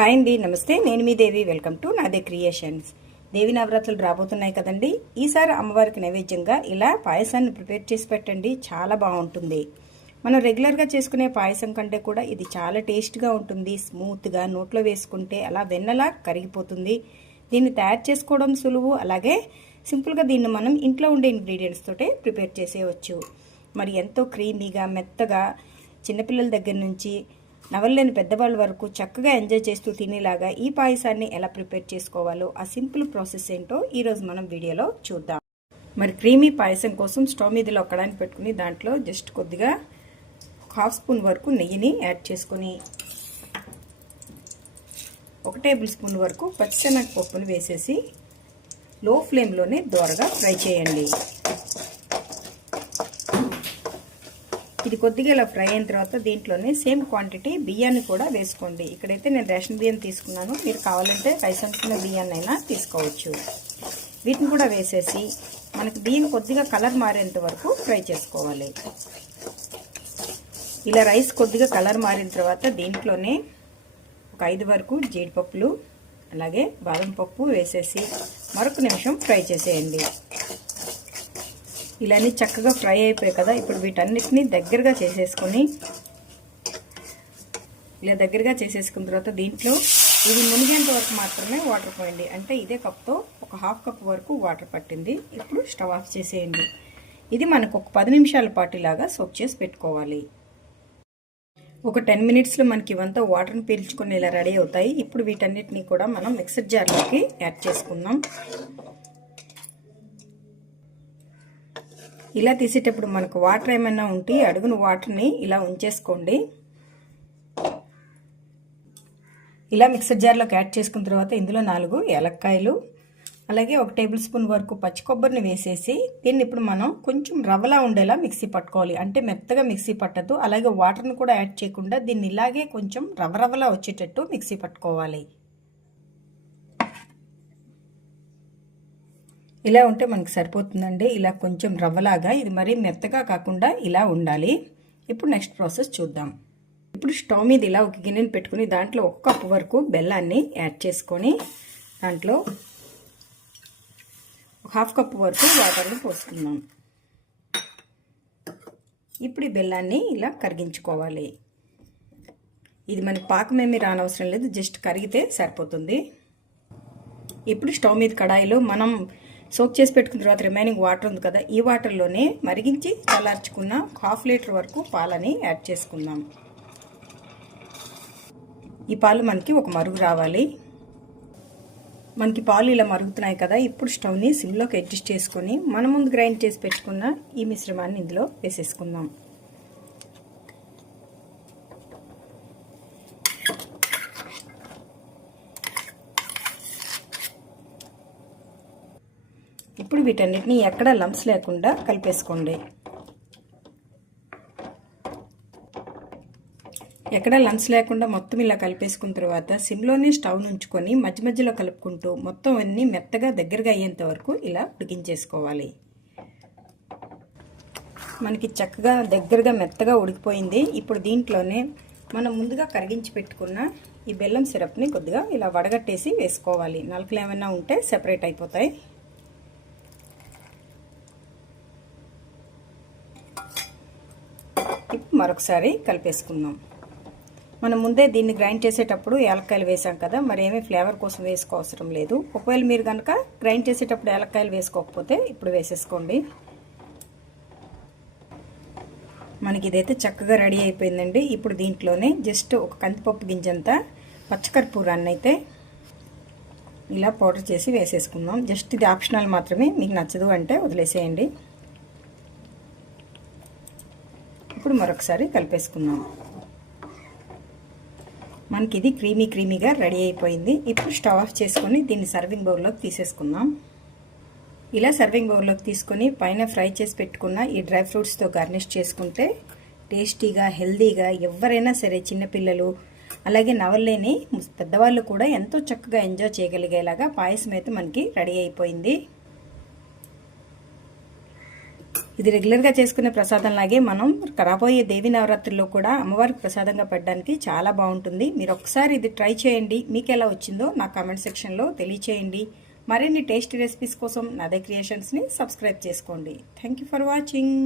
Hi అండి నమస్తే. నేను మీ Devi. Welcome to Nade creations. Devi నవరాత్రులు రాబోతున్నాయి కదండి. ఈసారి అమ్మవారికి నైవేద్యంగా ఇలా పాయసాన్ని ప్రిపేర్ చేసి పెట్టండి. చాలా బాగుంటుంది. మనం రెగ్యులర్గా చేసుకునే పాయసం కంటే కూడా ఇది చాలా టేస్ట్గా ఉంటుంది. స్మూత్గా నోట్లో వేసుకుంటే అలా వెన్నలా కరిగిపోతుంది. దీన్ని తయారు చేసుకోవడం సులువు. అలాగే సింపుల్గా దీన్ని మనం ఇంట్లో ఉండే ఇంగ్రీడియంట్స్ తోటే ప్రిపేర్ చేసేయవచ్చు మరి ఎంతో క్రీమీగా మెత్తగా చిన్నపిల్లల దగ్గర నుంచి నవలలేని పెద్దవాళ్ళ వరకు చక్కగా ఎంజాయ్ చేస్తూ తినేలాగా ఈ పాయసాన్ని ఎలా ప్రిపేర్ చేసుకోవాలో ఆ సింపుల్ ప్రాసెస్ ఏంటో ఈరోజు మనం వీడియోలో చూద్దాం. మరి క్రీమీ పాయసం కోసం స్టవ్ మీదలో ఒక్కడానికి పెట్టుకుని దాంట్లో జస్ట్ కొద్దిగా హాఫ్ స్పూన్ వరకు నెయ్యిని యాడ్ చేసుకొని ఒక టేబుల్ స్పూన్ వరకు పచ్చిశనగపప్పును వేసేసి లో ఫ్లేమ్లోనే దోరగా ఫ్రై చేయండి. ఇది కొద్దిగా ఇలా ఫ్రై అయిన తర్వాత దీంట్లోనే సేమ్ క్వాంటిటీ బియ్యాన్ని కూడా వేసుకోండి. ఇక్కడైతే నేను రేషన్ బియ్యం తీసుకున్నాను. మీరు కావాలంటే రైస్ అనుకున్న బియ్యాన్ని అయినా తీసుకోవచ్చు. వీటిని కూడా వేసేసి మనకి బియ్యం కొద్దిగా కలర్ మారేంత వరకు ఫ్రై చేసుకోవాలి. ఇలా రైస్ కొద్దిగా కలర్ మారిన తర్వాత దీంట్లోనే ఒక ఐదు వరకు జీడిపప్పులు అలాగే బాదం పప్పు వేసేసి మరొక నిమిషం ఫ్రై చేసేయండి. ఇలానే చక్కగా ఫ్రై అయిపోయాయి కదా. ఇప్పుడు వీటన్నిటిని దగ్గరగా చేసేసుకొని ఇలా దగ్గరగా చేసేసుకున్న తర్వాత దీంట్లో ఇది మునిగేంత వరకు మాత్రమే వాటర్ పోయండి. అంటే ఇదే కప్తో ఒక హాఫ్ కప్ వరకు వాటర్ పట్టింది. ఇప్పుడు స్టవ్ ఆఫ్ చేసేయండి. ఇది మనకు ఒక పది నిమిషాల పాటు ఇలాగా సోక్ చేసి పెట్టుకోవాలి. ఒక టెన్ మినిట్స్లో మనకి ఇవంతా వాటర్ని పీల్చుకొని ఇలా రెడీ అవుతాయి. ఇప్పుడు వీటన్నిటిని కూడా మనం మిక్సర్ జార్లోకి యాడ్ చేసుకుందాం. ఇలా తీసేటప్పుడు మనకు వాటర్ ఏమైనా ఉంటే అడుగున వాటర్ని ఇలా ఉంచేసుకోండి. ఇలా మిక్సర్ జార్లోకి యాడ్ చేసుకున్న తర్వాత ఇందులో నాలుగు ఏలక్కాయలు అలాగే ఒక టేబుల్ స్పూన్ వరకు పచ్చి కొబ్బరిని వేసేసి దీన్ని ఇప్పుడు మనం కొంచెం రవ్వలా ఉండేలా మిక్సీ పట్టుకోవాలి. అంటే మెత్తగా మిక్సీ పట్టద్దు అలాగే వాటర్ని కూడా యాడ్ చేయకుండా దీన్ని ఇలాగే కొంచెం రవ్వ రవ్వలా వచ్చేటట్టు మిక్సీ పట్టుకోవాలి. ఇలా ఉంటే మనకు సరిపోతుందండి. ఇలా కొంచెం రవ్వలాగా ఇది మరీ మెత్తగా కాకుండా ఇలా ఉండాలి. ఇప్పుడు నెక్స్ట్ ప్రాసెస్ చూద్దాం. ఇప్పుడు స్టవ్ మీద ఇలా ఒక గిన్నెని పెట్టుకుని దాంట్లో ఒక కప్పు వరకు బెల్లాన్ని యాడ్ చేసుకొని దాంట్లో హాఫ్ కప్పు వరకు వాటర్ని పోసుకుందాం. ఇప్పుడు ఈ బెల్లాన్ని ఇలా కరిగించుకోవాలి. ఇది మనకి పాకమేమీ రానవసరం లేదు జస్ట్ కరిగితే సరిపోతుంది. ఇప్పుడు స్టవ్ మీద కడాయిలో మనం సోక్ చేసి పెట్టుకున్న తర్వాత రిమైనింగ్ వాటర్ ఉంది కదా ఈ వాటర్లోనే మరిగించి చల్లార్చుకున్న హాఫ్ లీటర్ వరకు పాలని యాడ్ చేసుకుందాం. ఈ పాలు మనకి ఒక మరుగు రావాలి. మనకి పాలు ఇలా మరుగుతున్నాయి కదా ఇప్పుడు స్టవ్ని సిమ్లోకి అడ్జస్ట్ చేసుకొని మన ముందు గ్రైండ్ చేసి పెట్టుకున్న ఈ మిశ్రమాన్ని ఇందులో వేసేసుకుందాం. ఇప్పుడు వీటన్నిటిని ఎక్కడ లంప్స్ లేకుండా కలిపేసుకోండి. ఎక్కడ లంప్స్ లేకుండా మొత్తం ఇలా కలిపేసుకున్న తర్వాత సిమ్లోనే స్టవ్ ఉంచుకొని మధ్య మధ్యలో కలుపుకుంటూ మొత్తం అన్నీ మెత్తగా దగ్గరగా అయ్యేంత వరకు ఇలా ఉడికించేసుకోవాలి. మనకి చక్కగా దగ్గరగా మెత్తగా ఉడికిపోయింది. ఇప్పుడు దీంట్లోనే మనం ముందుగా కరిగించి పెట్టుకున్న ఈ బెల్లం సిరప్ని కొద్దిగా ఇలా వడగట్టేసి వేసుకోవాలి. నలుకలు ఏమైనా ఉంటే సెపరేట్ అయిపోతాయి. మరొకసారి కలిపేసుకుందాం. మనం ముందే దీన్ని గ్రైండ్ చేసేటప్పుడు ఏలక్కాయలు వేసాం కదా మరి ఏమీ ఫ్లేవర్ కోసం వేసుకోవసరం లేదు. ఒకవేళ మీరు కనుక గ్రైండ్ చేసేటప్పుడు ఏలక్కాయలు వేసుకోకపోతే ఇప్పుడు వేసేసుకోండి. మనకి ఇదైతే చక్కగా రెడీ అయిపోయిందండి. ఇప్పుడు దీంట్లోనే జస్ట్ ఒక కందిపప్పు గింజంతా పచ్చకర్పూరాన్ని అయితే ఇలా పౌడర్ చేసి వేసేసుకుందాం. జస్ట్ ఇది ఆప్షనల్ మాత్రమే మీకు నచ్చదు అంటే వదిలేసేయండి. ఇప్పుడు మరొకసారి కలిపేసుకుందాం. మనకి ఇది క్రీమీ క్రీమీగా రెడీ అయిపోయింది. ఇప్పుడు స్టవ్ ఆఫ్ చేసుకొని దీన్ని సర్వింగ్ బౌల్లోకి తీసేసుకుందాం. ఇలా సర్వింగ్ బౌల్లోకి తీసుకొని పైన ఫ్రై చేసి పెట్టుకున్న ఈ డ్రై ఫ్రూట్స్తో గార్నిష్ చేసుకుంటే టేస్టీగా హెల్దీగా ఎవరైనా సరే చిన్నపిల్లలు అలాగే నవల్లేని పెద్దవాళ్ళు కూడా ఎంతో చక్కగా ఎంజాయ్ చేయగలిగేలాగా పాయసం అయితే మనకి రెడీ అయిపోయింది. ఇది రెగ్యులర్గా చేసుకునే ప్రసాదం లాగే మనం రాబోయే దేవి నవరాత్రుల్లో కూడా అమ్మవారికి ప్రసాదంగా పెట్టడానికి చాలా బాగుంటుంది. మీరు ఒకసారి ఇది ట్రై చేయండి. మీకు ఎలా వచ్చిందో నా కామెంట్ సెక్షన్లో తెలియచేయండి. మరిన్ని టేస్టీ రెసిపీస్ కోసం నాదే క్రియేషన్స్ని సబ్స్క్రైబ్ చేసుకోండి. Thank you for watching.